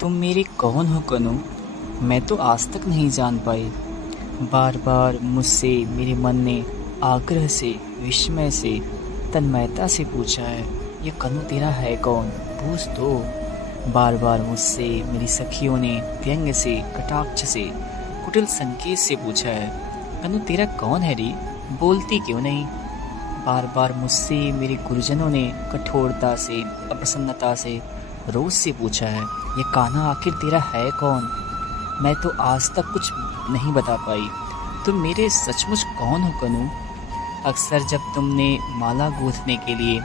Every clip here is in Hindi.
तुम मेरे कौन हो कनु? मैं तो आज तक नहीं जान पाई। बार बार मुझसे मेरे मन ने आग्रह से, विस्मय से, तन्मयता से पूछा है, ये कनु तेरा है कौन? पूछ तो। बार बार मुझसे मेरी सखियों ने व्यंग्य से, कटाक्ष से, कुटिल संकेत से पूछा है, कनु तेरा कौन है रे? बोलती क्यों नहीं? बार बार मुझसे मेरे गुरुजनों ने कठोरता से, अप्रसन्नता से, रोज से पूछा है, ये कान्हा आखिर तेरा है कौन? मैं तो आज तक कुछ नहीं बता पाई। तुम मेरे सचमुच कौन हो कनु? अक्सर जब तुमने माला गूंथने के लिए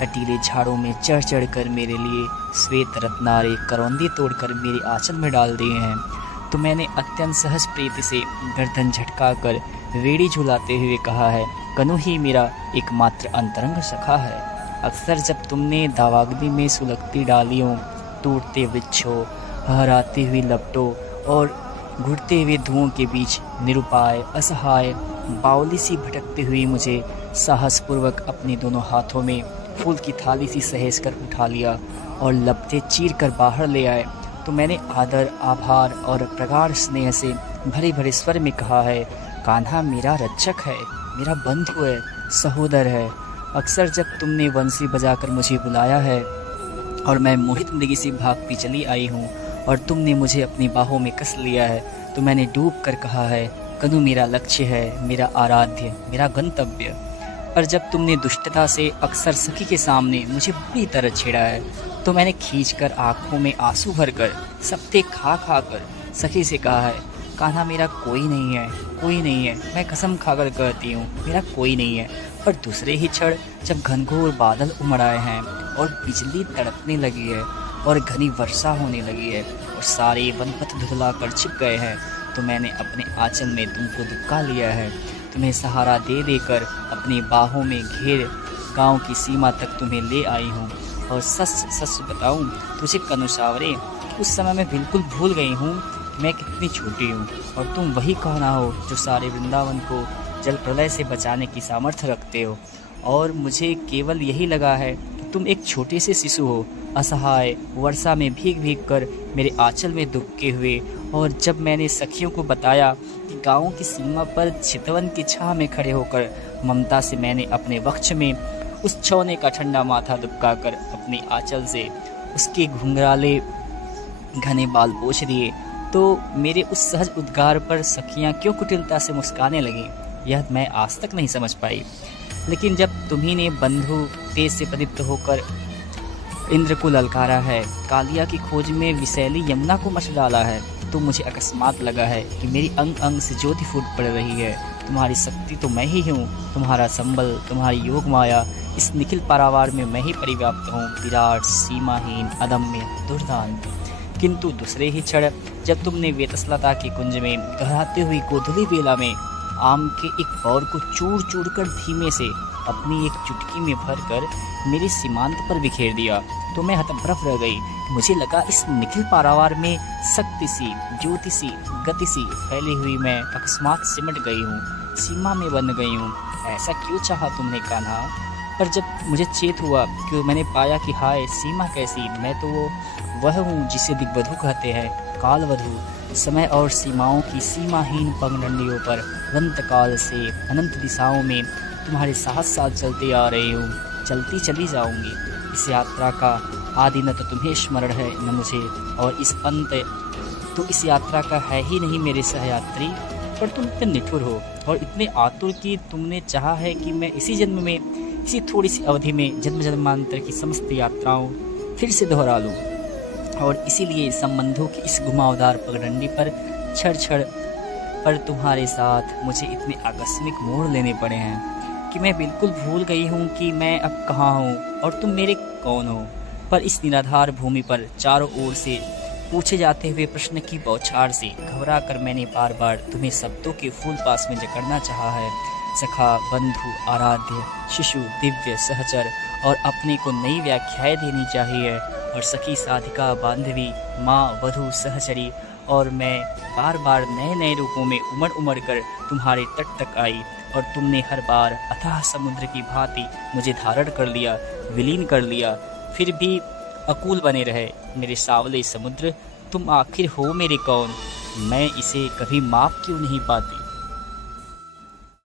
कटीले झाड़ों में चढ़ चढ़ कर मेरे लिए श्वेत रत्नारे करौंदी तोड़कर मेरे आंचल में डाल दिए हैं, तो मैंने अत्यंत सहज प्रीति से गर्दन झटका कर वेड़ी झुलाते हुए कहा है, कनु ही मेरा एकमात्र अंतरंग सखा है। अक्सर जब तुमने दावाग्नि में सुलगती डालियों, टूटते वृक्षों, हराती हुई लपटों और घुटते हुए धुओं के बीच निरुपाय, असहाय, बावली सी भटकती हुई मुझे साहसपूर्वक अपने दोनों हाथों में फूल की थाली सी सहेज कर उठा लिया और लपटे चीर कर बाहर ले आए, तो मैंने आदर, आभार और प्रगाढ़ स्नेह से भरे भरे स्वर में कहा है, कान्हा मेरा रक्षक है, मेरा बंधु है, सहोदर है। अक्सर जब तुमने बंसी बजाकर मुझे बुलाया है और मैं मोहित मृगी सी भागती चली आई हूँ और तुमने मुझे अपनी बाहों में कस लिया है, तो मैंने डूब कर कहा है, कनु मेरा लक्ष्य है, मेरा आराध्य, मेरा गंतव्य। पर जब तुमने दुष्टता से अक्सर सखी के सामने मुझे बुरी तरह छेड़ा है, तो मैंने खींचकर आंखों में आंसू भरकर, सप्ते खा खा कर सखी से कहा है, कान्हा मेरा कोई नहीं है, कोई नहीं है, मैं कसम खाकर कहती हूँ मेरा कोई नहीं है। पर दूसरे ही क्षण जब घनघोर बादल उमड़ आए हैं और बिजली तड़कने लगी है और घनी वर्षा होने लगी है और सारे वनपथ धुंधला कर छिप गए हैं, तो मैंने अपने आंचल में तुमको दुबका लिया है, तुम्हें सहारा दे देकर अपनी बाहों में घेर गांव की सीमा तक तुम्हें ले आई हूँ। और सच सच बताऊँ तुझे कनु सावरे, उस समय मैं बिल्कुल भूल गई हूँ मैं कितनी छोटी हूँ और तुम वही कान्हा हो जो सारे वृंदावन को जल प्रलय से बचाने की सामर्थ्य रखते हो, और मुझे केवल यही लगा है कि तुम एक छोटे से शिशु हो, असहाय, वर्षा में भीग भीग कर मेरे आंचल में दुबके हुए। और जब मैंने सखियों को बताया कि गाँव की सीमा पर चितवन की छाह में खड़े होकर ममता से मैंने अपने वक्ष में उस छौने का ठंडा माथा दुबका कर अपने आंचल से उसके घुंघराले घने बाल पोंछ दिए, तो मेरे उस सहज उद्गार पर सखियाँ क्यों कुटिलता से मुस्काने लगीं, यह मैं आज तक नहीं समझ पाई। लेकिन जब तुम्ही ने बंधु तेज से प्रदीप्त होकर इंद्र को ललकारा है, कालिया की खोज में विशैली यमुना को मच डाला है, तो मुझे अकस्मात लगा है कि मेरी अंग अंग से ज्योति फूट पड़ रही है। तुम्हारी शक्ति तो मैं ही हूँ, तुम्हारा संबल, तुम्हारी योग माया, इस निखिल पारावार में मैं ही परिव्याप्त हूँ, विराट, सीमाहीन, अदम्य, दुर्दांत। किंतु दूसरे ही क्षण जब तुमने वेतसलता के कुंज में गहराती हुई गोधूली बेला में आम के एक पौर को चूर चूर कर धीमे से अपनी एक चुटकी में भरकर मेरे सीमांत पर बिखेर दिया, तो मैं हतप्रभ रह गई। मुझे लगा इस निखिल पारावार में शक्ति सी, ज्योति सी, गति सी फैली हुई मैं अकस्मात सिमट गई हूँ, सीमा में बन गई हूँ। ऐसा क्यों चाहा तुमने कान्हा? पर जब मुझे चेत हुआ कि मैंने पाया कि हाय सीमा कैसी, मैं तो वह हूँ जिसे दिग्वधु कहते हैं, कालवधु। समय और सीमाओं की सीमाहीन पगडंडियों पर अनंत काल से अनंत दिशाओं में तुम्हारे साथ साथ चलती आ रही हूँ, चलती चली जाऊंगी। इस यात्रा का आदि न तो तुम्हें स्मरण है न मुझे, और इस अंत तो इस यात्रा का है ही नहीं मेरे सहयात्री। पर तुम इतने निठुर हो और इतने आतुर कि तुमने चाहा है कि मैं इसी जन्म में, इसी थोड़ी सी अवधि में जन्म जन्मांतर की समस्त यात्राओं फिर से दोहरा लूँ, और इसीलिए संबंधों की इस घुमावदार पगडंडी पर क्षण क्षण पर तुम्हारे साथ मुझे इतने आकस्मिक मोड़ लेने पड़े हैं कि मैं बिल्कुल भूल गई हूँ कि मैं अब कहाँ हूँ और तुम मेरे कौन हो। पर इस निराधार भूमि पर चारों ओर से पूछे जाते हुए प्रश्न की बौछार से घबरा कर मैंने बार बार तुम्हें शब्दों के फूल पास में जकड़ना चाहा है। सखा, बंधु, आराध्य, शिशु, दिव्य, सहचर, और अपने को नई व्याख्याएं देनी चाहिए, और सखी, साधिका, बांधवी, माँ, वधु, सहचरी, और मैं बार बार नए नए रूपों में उमड़ उमड़ कर तुम्हारे तट तक आई, और तुमने हर बार अथाह समुद्र की भांति मुझे धारण कर लिया, विलीन कर लिया। फिर भी अकूल बने रहे मेरे सावले समुद्र, तुम आखिर हो मेरे कौन, मैं इसे कभी माप क्यों नहीं पाती।